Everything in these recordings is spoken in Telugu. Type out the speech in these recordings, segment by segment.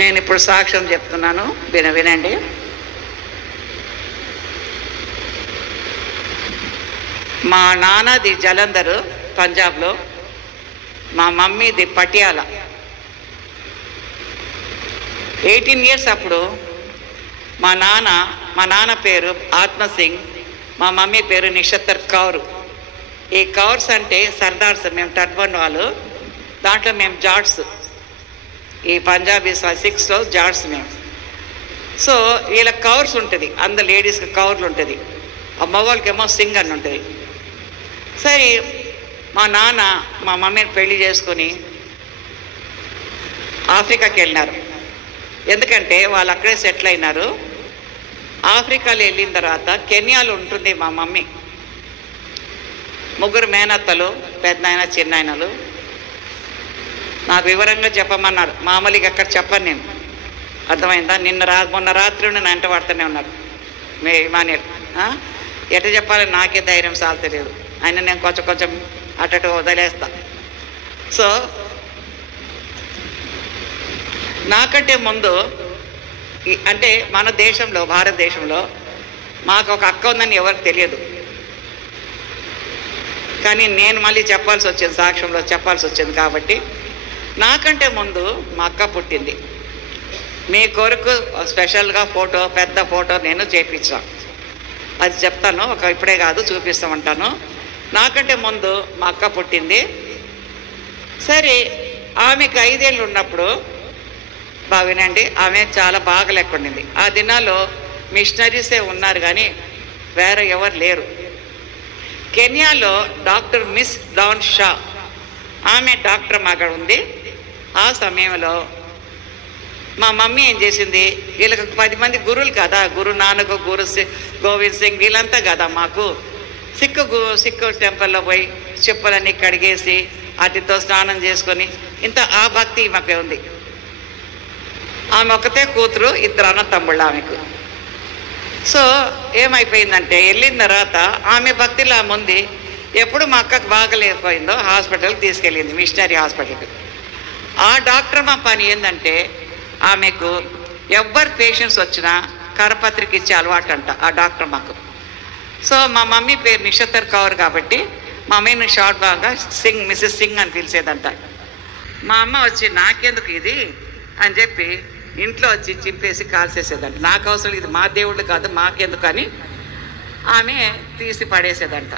నేను ఇప్పుడు సాక్ష్యం చెప్తున్నాను, వినండి. మా నాన్నది జలంధర్ పంజాబ్లో, మా మమ్మీది పటియాల. 18 years అప్పుడు మా నాన్న పేరు ఆత్మసింగ్, మా మమ్మీ పేరు నిషత్తర్ కౌర్. ఈ కౌర్స్ అంటే సర్దార్స్, మేము టర్బన్ వాళ్ళు, దాంట్లో మేము జాట్స్, ఈ పంజాబీ 6లో జాట్స్ మేము. సో వీళ్ళ కౌర్స్ ఉంటుంది, అందరు లేడీస్కి కౌర్లు ఉంటుంది, ఆ మగవాళ్ళకేమో సింగ్ అని ఉంటుంది. సరే మా నాన్న మా మమ్మీని పెళ్లి చేసుకొని ఆఫ్రికాకి వెళ్ళినారు. ఎందుకంటే వాళ్ళు అక్కడే సెటిల్ అయినారు. ఆఫ్రికాలో వెళ్ళిన తర్వాత కెన్యాలో ఉంటుంది మా మమ్మీ. 3 మేనత్తలు, పెద్దనాయన చిన్నాయనలు. నాకు వివరంగా చెప్పమన్నారు, మామూలుగా ఎక్కడ చెప్పను నేను, అర్థమైందా? మొన్న రాత్రి నేను వెంట పడుతూనే ఉన్నారు మీ ఇమానియల్. ఎట్లా చెప్పాలి నాకే ధైర్యం సాల్తలేదు, ఆయన నేను కొంచెం అటు వదిలేస్తా. సో నాకంటే ముందు అంటే మన దేశంలో, భారతదేశంలో మాకు ఒక అక్క ఉందని ఎవరికి తెలియదు. కానీ నేను మళ్ళీ చెప్పాల్సి వచ్చింది, సాక్ష్యంలో చెప్పాల్సి వచ్చింది. కాబట్టి నాకంటే ముందు మా అక్క పుట్టింది. మీ కొరకు స్పెషల్గా ఫోటో, పెద్ద ఫోటో నేను చేయించాను, అది చెప్తాను, ఇప్పుడే కాదు చూపిస్తామంటాను. నాకంటే ముందు మా అక్క పుట్టింది. సరే ఆమెకు 5 ఏళ్ళు ఉన్నప్పుడు, బాగా వినండి, ఆమె చాలా బాగా లెక్కుండింది. ఆ దినాల్లో మిషనరీసే ఉన్నారు కానీ వేరే ఎవరు లేరు. కెన్యాలో డాక్టర్ మిస్ డాన్ షా, ఆమె డాక్టర్ అక్కడ ఉంది. ఆ సమయంలో మా మమ్మీ ఏం చేసింది, వీళ్ళకి 10 మంది గురువులు కదా, గురు నానక్, గురు గోవింద్ సింగ్, వీళ్ళంతా కదా మాకు. సిక్కు టెంపుల్లో పోయి చెప్పులన్నీ కడిగేసి వాటితో స్నానం చేసుకొని, ఇంత ఆ భక్తి మాకు ఉంది. ఆమె ఒకతే కూతురు, 2 అన్న తమ్ముళ్ళు ఆమెకు. సో ఏమైపోయిందంటే వెళ్ళిన తర్వాత ఆమె భక్తిలో ఆమె ఉంది. ఎప్పుడు మా అక్కకు బాగలేకపోయిందో హాస్పిటల్కి తీసుకెళ్ళింది, మిషనరీ హాస్పిటల్కి. ఆ డాక్టర్ మా పని ఏంటంటే ఆమెకు ఎవ్వరు పేషెంట్స్ వచ్చినా కరపత్రిక ఇచ్చే అలవాటు అంట ఆ డాక్టర్ మాకు. సో మా మమ్మీ పేరు నిషత్తర్ కౌర్ కాబట్టి మా మమ్మీని షార్ట్ బాగా సింగ్, మిస్సెస్ సింగ్ అని పిలిచేదంట. మా అమ్మ వచ్చి నాకెందుకు ఇది అని చెప్పి ఇంట్లో వచ్చి చింపేసి కాల్చేసేదంట. నాకు అవసరం, ఇది మా దేవుళ్ళు కాదు, మాకెందుకు అని ఆమె తీసి పడేసేదంట.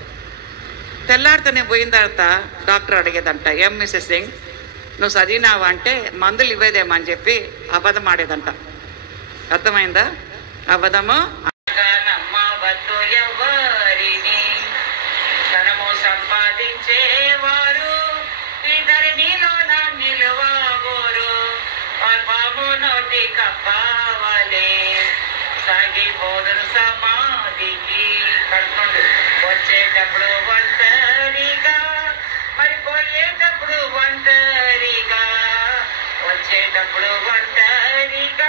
తెల్లారితోనే పోయిన తర్వాత డాక్టర్ అడిగేదంట, ఏం మిస్సెస్ సింగ్ నువ్వు చదివినావా అంటే మందులు ఇవ్వేదేమని చెప్పి అబద్ధం ఆడేదంట. అర్థమైందా? అబద్ధము. సంపాదించేవారు ఇద్దరిలో నిలువగోరు, నోటి కప్పావలే సాగిపోదురు సమాధికి. కడుతుండు వచ్చేటప్పుడు ఒంటరిగా, మరి పోయేటప్పుడు ఒంటరిగా, వచ్చేటప్పుడు ఒంటరిగా,